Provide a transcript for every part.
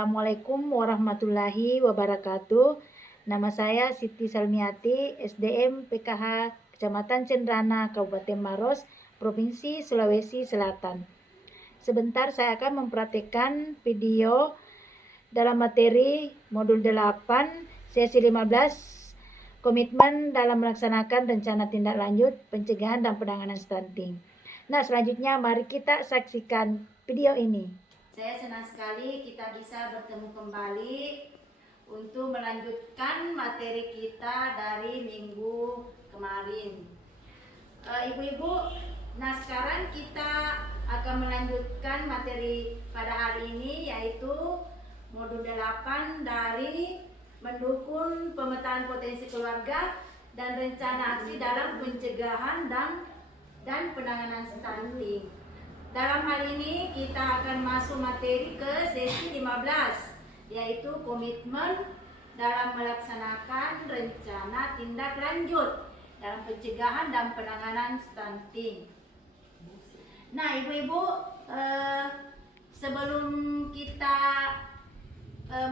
Assalamualaikum warahmatullahi wabarakatuh. Nama saya Siti Salmiati, SDM PKH Kecamatan Cendrana, Kabupaten Maros, Provinsi Sulawesi Selatan. Sebentar saya akan mempraktikkan video dalam materi modul 8, sesi 15, komitmen dalam melaksanakan rencana tindak lanjut pencegahan dan penanganan stunting. Nah, selanjutnya mari kita saksikan video ini. Saya senang sekali kita bisa bertemu kembali untuk melanjutkan materi kita dari minggu kemarin. Ibu-ibu, nah sekarang kita akan melanjutkan materi pada hari ini, yaitu modul 8 dari mendukung pemetaan potensi keluarga dan rencana aksi dalam pencegahan dan penanganan stunting. Dalam hal ini kita akan masuk materi ke sesi 15, yaitu komitmen dalam melaksanakan rencana tindak lanjut dalam pencegahan dan penanganan stunting. Nah, ibu-ibu, sebelum kita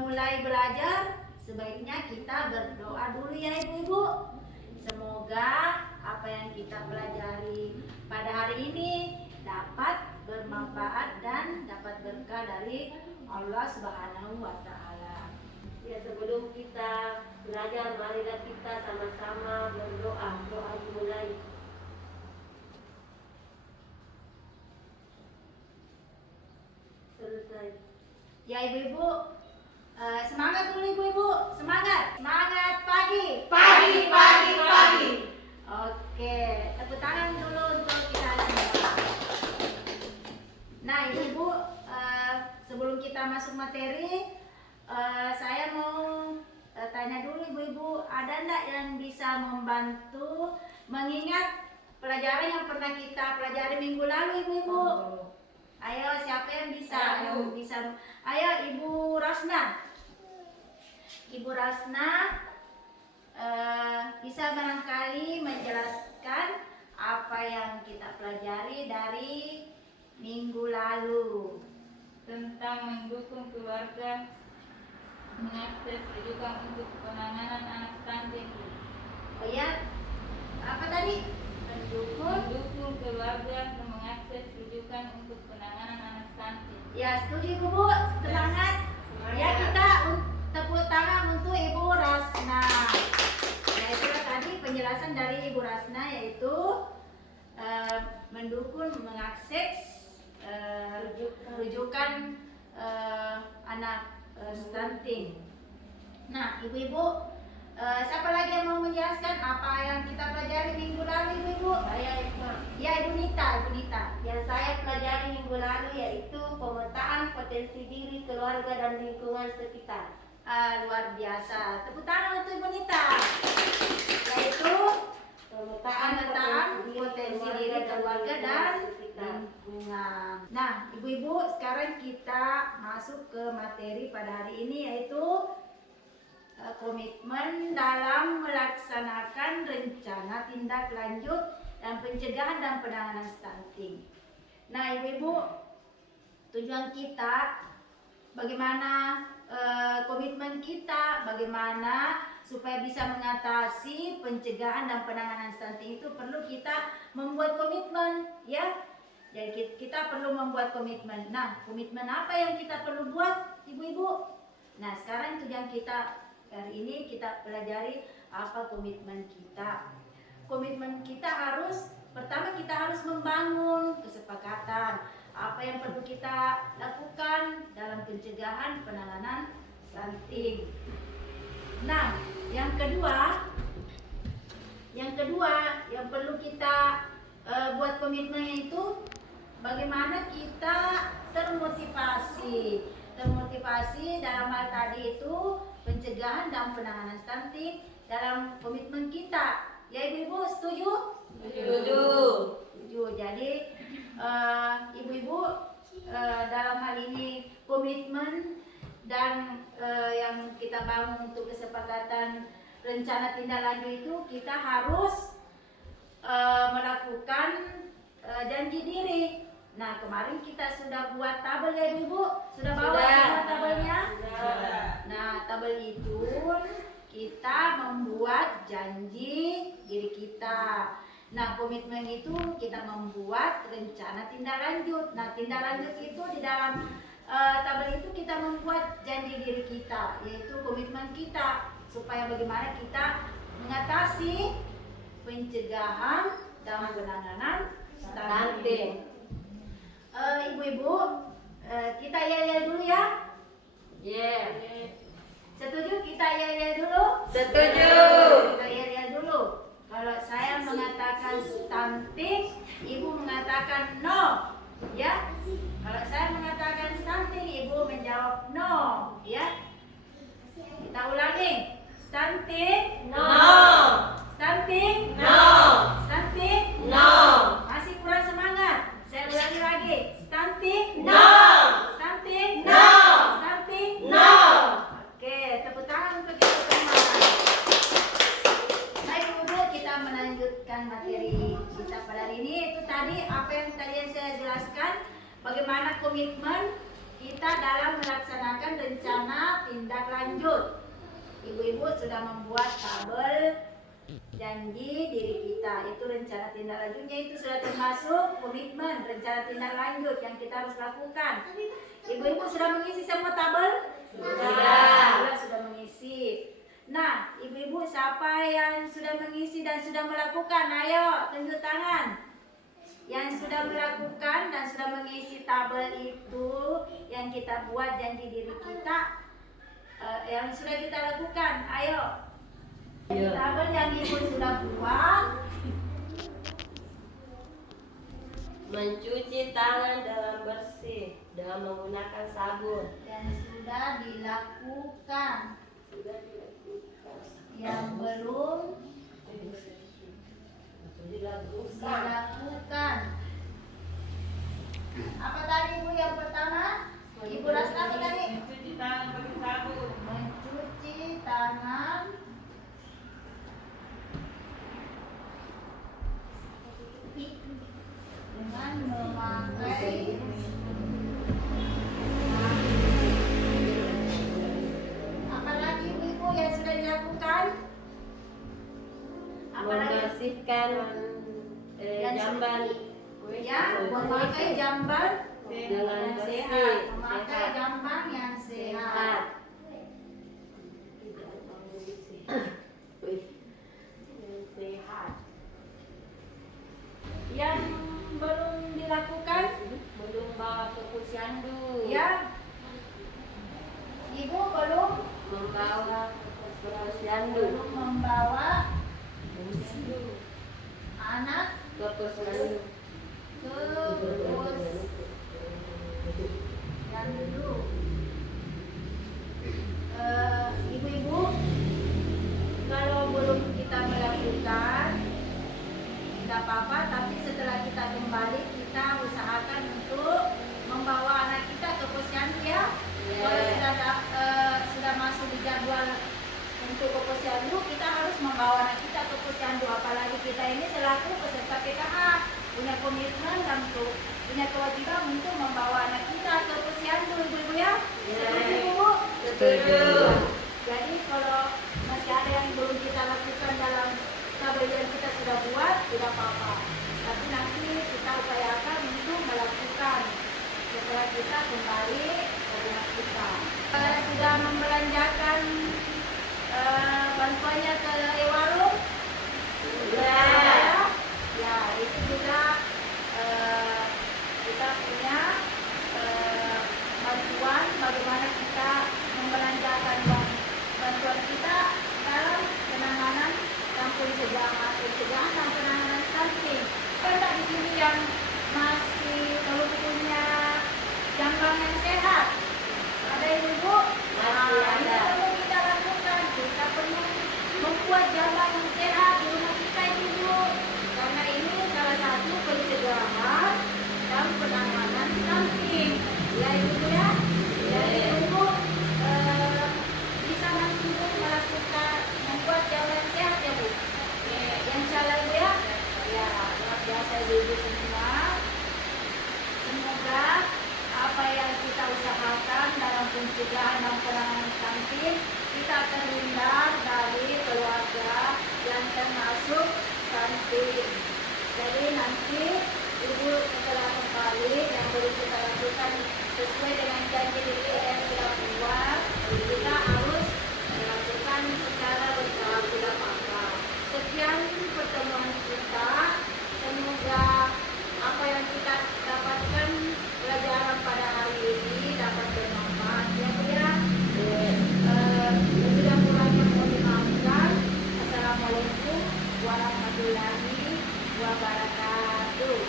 mulai belajar, sebaiknya kita berdoa dulu ya ibu-ibu. Semoga apa yang kita pelajari pada hari ini dapat bermanfaat dan dapat berkah dari Allah Subhanahu wa Ta'ala. Ya, sebelum kita belajar, marilah kita sama-sama berdoa. Doa dimulai. Selesai. Ya ibu-ibu, semangat dulu ibu-ibu, semangat, semangat pagi. Pagi, pagi, pagi. Oke, tepuk tangan dulu untuk kita semua. Nah ibu-ibu, sebelum kita masuk materi, saya mau tanya dulu ibu-ibu, ada enggak yang bisa membantu mengingat pelajaran yang pernah kita pelajari minggu lalu ibu-ibu? Ayo, siapa yang bisa? Yang bisa? Ayo Ibu Rasna. Ibu Rasna bisa barangkali menjelaskan apa yang kita pelajari dari minggu lalu tentang mendukung keluarga mengakses rujukan untuk penanganan anak stunting. Oh ya, apa tadi? Mendukung keluarga mengakses rujukan untuk penanganan anak stunting. Ya, setuju Bu. Semangat. Ya, kita tepuk tangan untuk Ibu Rasna. Ya, itulah tadi penjelasan dari Ibu Rasna, yaitu mendukung mengakses rujukan anak stunting. Nah, ibu-ibu, siapa lagi yang mau menjelaskan apa yang kita pelajari minggu lalu, ibu-ibu? Saya Isma. Ya, Ibu Nita. Yang saya pelajari minggu lalu yaitu pemetaan potensi diri, keluarga, dan lingkungan sekitar. Luar biasa. Tepuk tangan untuk Ibu Nita. Yaitu pemetaan potensi diri, keluarga, dan lingkungan. Nah, ibu-ibu, sekarang kita masuk ke materi pada hari ini, yaitu komitmen dalam melaksanakan rencana tindak lanjut dan pencegahan dan penanganan stunting. Nah, ibu-ibu, tujuan kita bagaimana, komitmen kita bagaimana supaya bisa mengatasi pencegahan dan penanganan stunting itu perlu kita membuat komitmen, ya. Jadi kita perlu membuat komitmen. Nah, komitmen apa yang kita perlu buat, ibu-ibu? Nah, sekarang tujuan kita hari ini kita pelajari apa komitmen kita. Komitmen kita pertama kita harus membangun kesepakatan apa yang perlu kita lakukan dalam pencegahan penanganan stunting. Nah, yang kedua yang perlu kita buat komitmennya itu bagaimana kita termotivasi dalam hal tadi itu pencegahan dan penanganan stunting dalam komitmen kita. Ya ibu-ibu, setuju? Setuju. Jadi ibu-ibu, dalam hal ini komitmen dan yang kita bangun untuk kesepakatan rencana tindak lanjut itu kita harus melakukan janji diri. Nah, kemarin kita sudah buat tabel ya Ibu? Sudah bawa Sudah. semua tabelnya? Sudah. Nah, tabel itu kita membuat janji diri kita. Nah, komitmen itu kita membuat rencana tindak lanjut. Nah, tindak lanjut itu di dalam tabel itu kita membuat janji diri kita, yaitu komitmen kita, supaya bagaimana kita mengatasi pencegahan dan penanganan stunting. Ibu-ibu, kita yel-yel dulu ya. Yeah. Setuju kita yel-yel dulu? Setuju. Kita yel-yel dulu. Kalau saya mengatakan stunting, ibu mengatakan no, ya. Kalau saya mengatakan stunting, ibu menjawab no, ya. Kita ulangi. Stunting? No. Stunting? No. Stunting? No. Masih kurang semangat. Saya ulangi lagi. Stunting? No. Stunting? No. Stunting? No. Oke, tepuk tangan untuk kita semua. Baik Ibu, kita melanjutkan materi kita pada hari ini. Itu tadi apa yang saya jelaskan, bagaimana komitmen kita dalam melaksanakan rencana tindak lanjut. Ibu-ibu sudah membuat tabel janji diri kita, itu rencana tindak lanjutnya, itu sudah termasuk komitmen rencana tindak lanjut yang kita harus lakukan. Ibu-ibu sudah mengisi semua tabel? Sudah mengisi. Nah, ibu-ibu siapa yang sudah mengisi dan sudah melakukan? Ayo tunjuk tangan. Yang sudah melakukan dan sudah mengisi tabel itu yang kita buat janji diri kita, yang sudah kita lakukan, ayo. Tabel yang ibu sudah buat. Mencuci tangan dengan bersih dengan menggunakan sabun. Yang sudah dilakukan. Yang belum dilakukan. Apa tadi Ibu yang pertama? Ibu Rasna apa tadi? Mencuci tangan pakai sabun. Mencuci tangan dengan memakai apalagi ibu-ibu yang sudah dilakukan? Apalagi Membersihkan jamban. ya, memakai jamban Dengan yang bersih. sehat, memakai Sehat. jamban yang sehat. Sehat. Sehat. Yang belum dilakukan, Belum bawa ke posyandu. ya, ibu belum Membawa ke posyandu. membawa anak Ke posyandu. ke posyandu. Ibu-ibu, kalau belum kita melakukan, tidak apa-apa, tapi setelah kita kembali, kita usahakan untuk membawa anak kita ke posyandu ya. Kalau sudah masuk di jadwal untuk ke posyandu, kita harus membawa anak kita ke posyandu. Apalagi kita ini selaku peserta PKH punya komitmen dan punya kewajiban untuk membawa anak kita ke posyandu, ibu-ibu ya. Setuju Bu? Setuju. Jadi kalau masih ada yang belum kita lakukan dalam tabel yang kita sudah buat, tidak apa-apa. Tapi nanti kita upayakan